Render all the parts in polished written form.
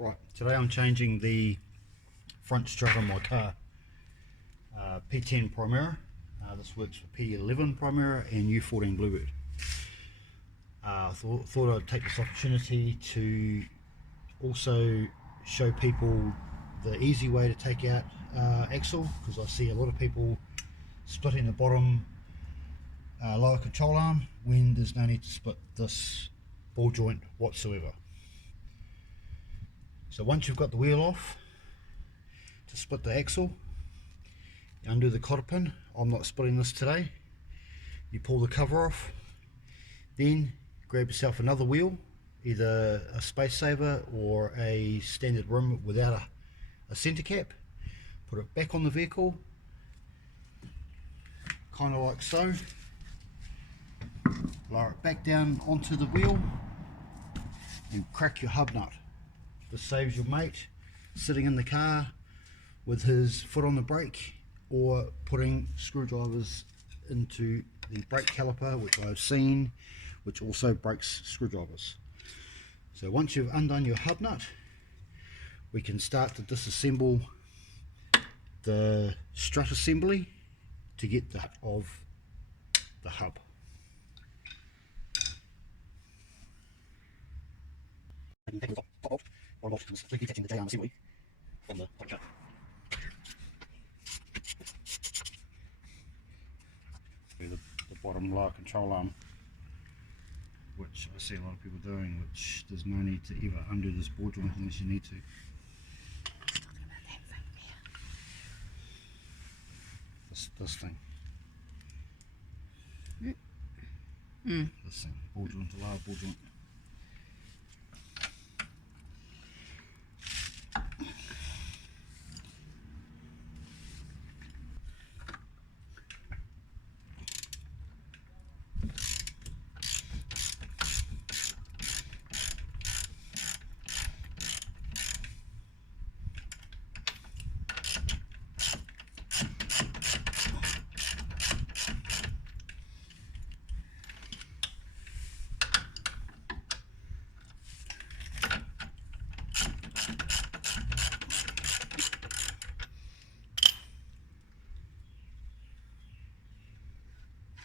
Right, today I'm changing the front strut on my car, P10 Primera. This works for P11 Primera and U14 Bluebird. Thought I'd take this opportunity to also show people the easy way to take out axle, because I see a lot of people splitting the bottom lower control arm when there's no need to split this ball joint whatsoever. So once you've got the wheel off, to split the axle, you undo the cotter pin. I'm not splitting this today. You pull the cover off, then grab yourself another wheel, either a space saver or a standard rim without a center cap. Put it back on the vehicle, kind of like so. Lower it back down onto the wheel and crack your hub nut. This saves your mate sitting in the car with his foot on the brake, or putting screwdrivers into the brake caliper, which I've seen, which also breaks screwdrivers. So once you've undone your hub nut, we can start to disassemble the strut assembly to get that of the hub. Taking the top bolt, bottom bolt, and detaching the J-arm assembly from the top strut. The bottom lower control arm, which I see a lot of people doing, which there's no need to ever undo this ball joint unless you need to. This thing. This thing, ball joint, the lower ball joint.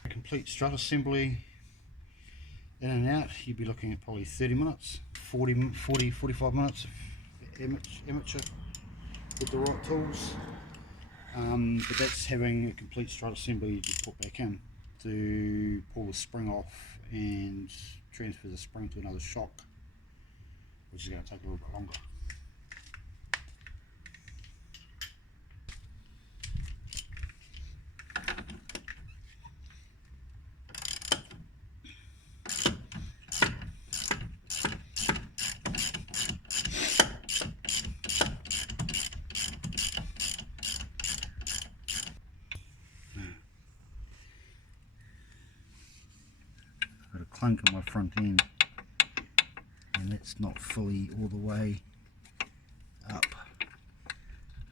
Complete strut assembly in and out, you'd be looking at probably 30 minutes, 45 minutes amateur with the right tools. But that's having a complete strut assembly you just put back in to pull the spring off and transfer the spring to another shock, which is going to take a little bit longer. Got a clunk on my front end, and it's not fully all the way up,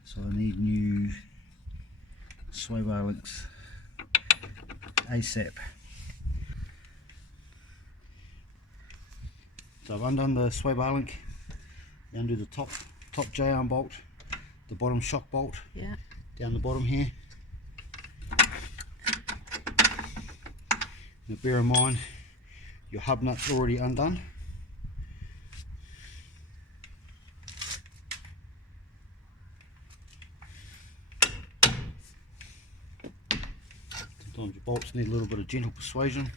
so I need new sway bar links ASAP. So I've undone the sway bar link, undo the top J-arm bolt, the bottom shock bolt, down the bottom here. Now bear in mind, your hub nut's already undone. Sometimes your bolts need a little bit of gentle persuasion.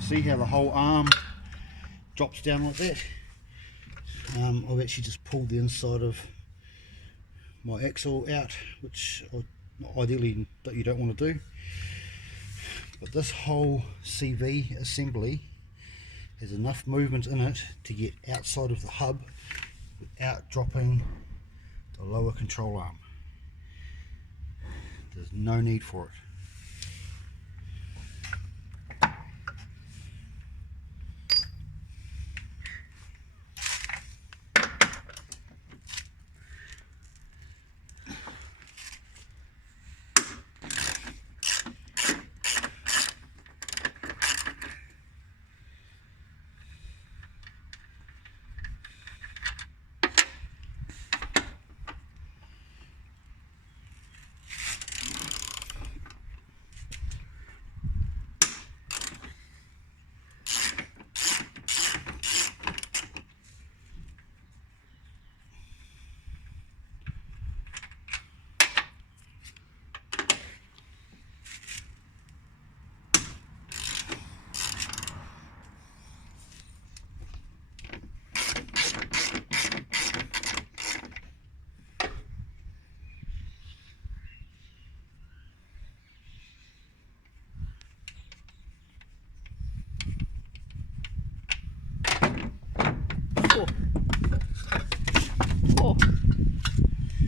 See how the whole arm drops down like that? I've actually just pulled the inside of my axle out, which ideally you don't want to do. But this whole CV assembly has enough movement in it to get outside of the hub without dropping the lower control arm. There's no need for it. Oh.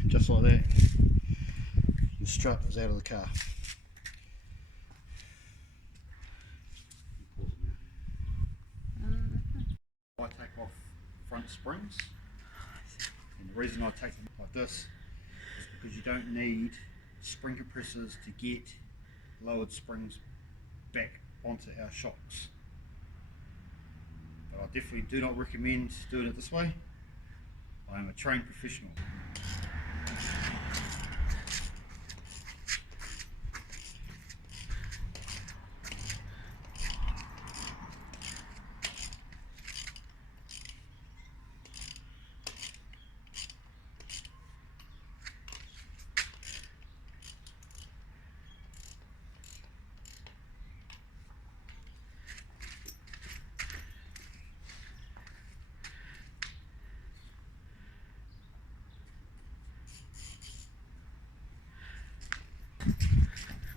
Just like that, the strut is out of the car. I take off front springs, and the reason I take them like this is because you don't need spring compressors to get lowered springs back onto our shocks. But I definitely do not recommend doing it this way. I am a trained professional.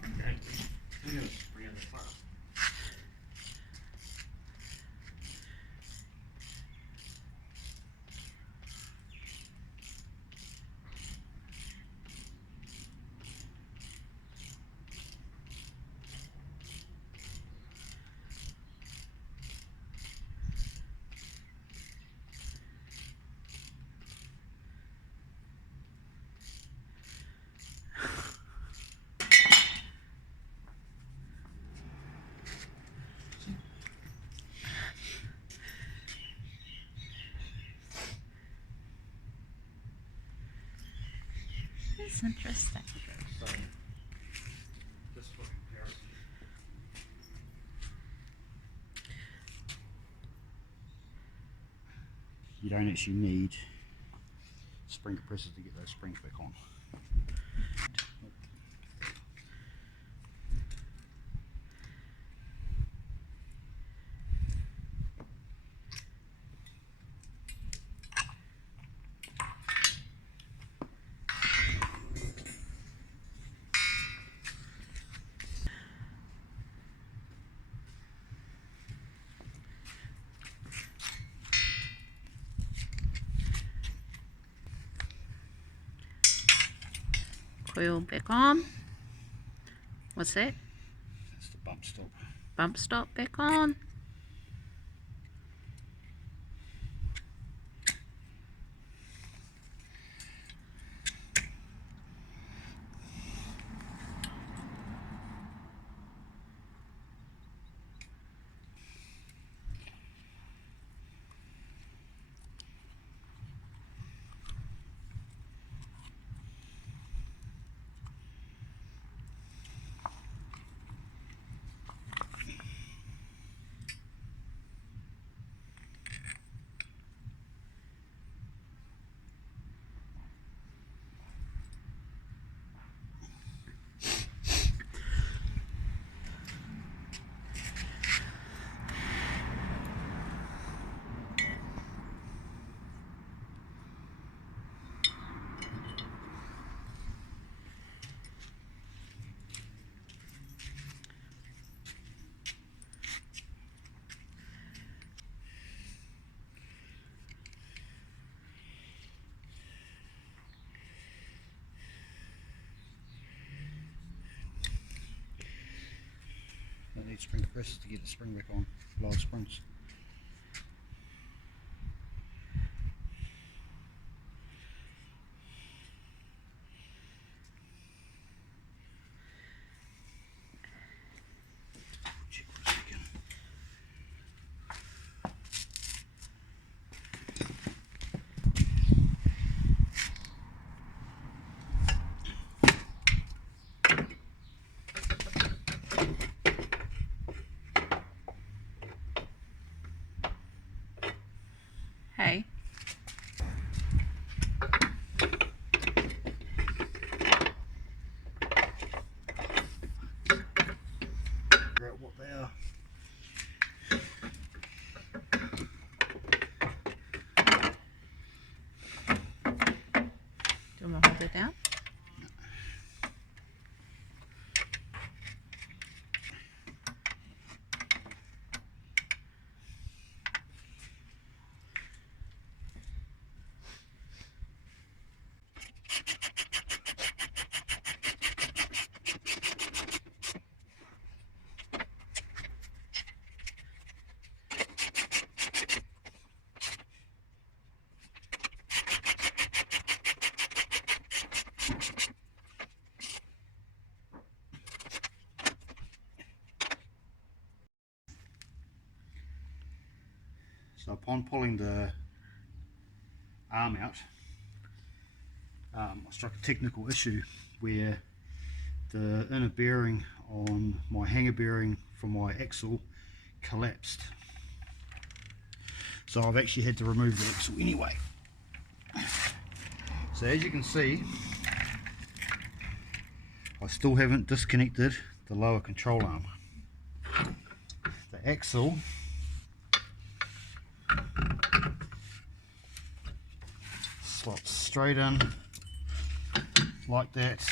Okay, I'm going to spray on the front. That's interesting. Okay, so just for comparison, you don't actually need spring compressors to get those springs back on. Coil back on. What's that? That's the bump stop. Bump stop back on. need spring compressors to get the spring back on, lower springs. Check for a second. Hey. Figure out what they are. Do you want to hold it down? So upon pulling the arm out, I struck a technical issue where the inner bearing on my hanger bearing for my axle collapsed. So I've actually had to remove the axle anyway. So as you can see, I still haven't disconnected the lower control arm. The axle slots straight in like that.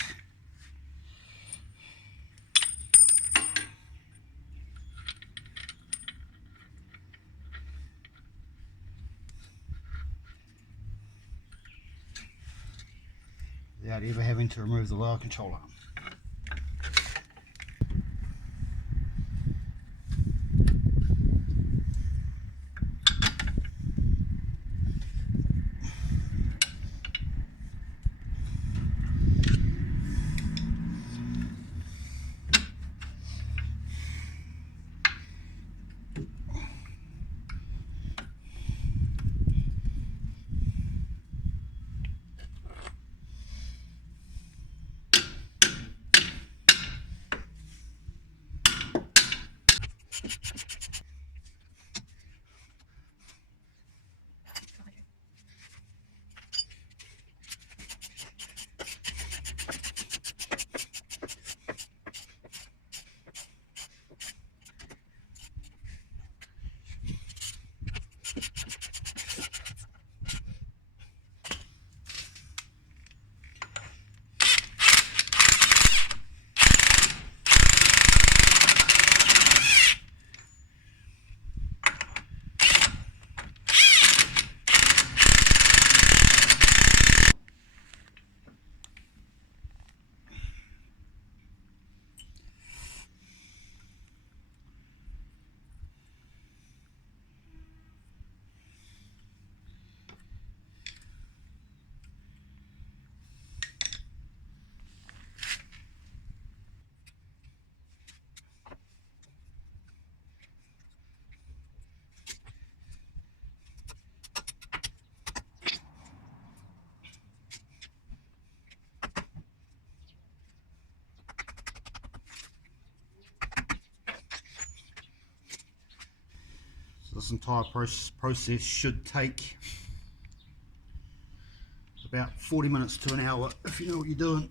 Without ever having to remove the lower control arm. So this entire process should take about 40 minutes to an hour if you know what you're doing.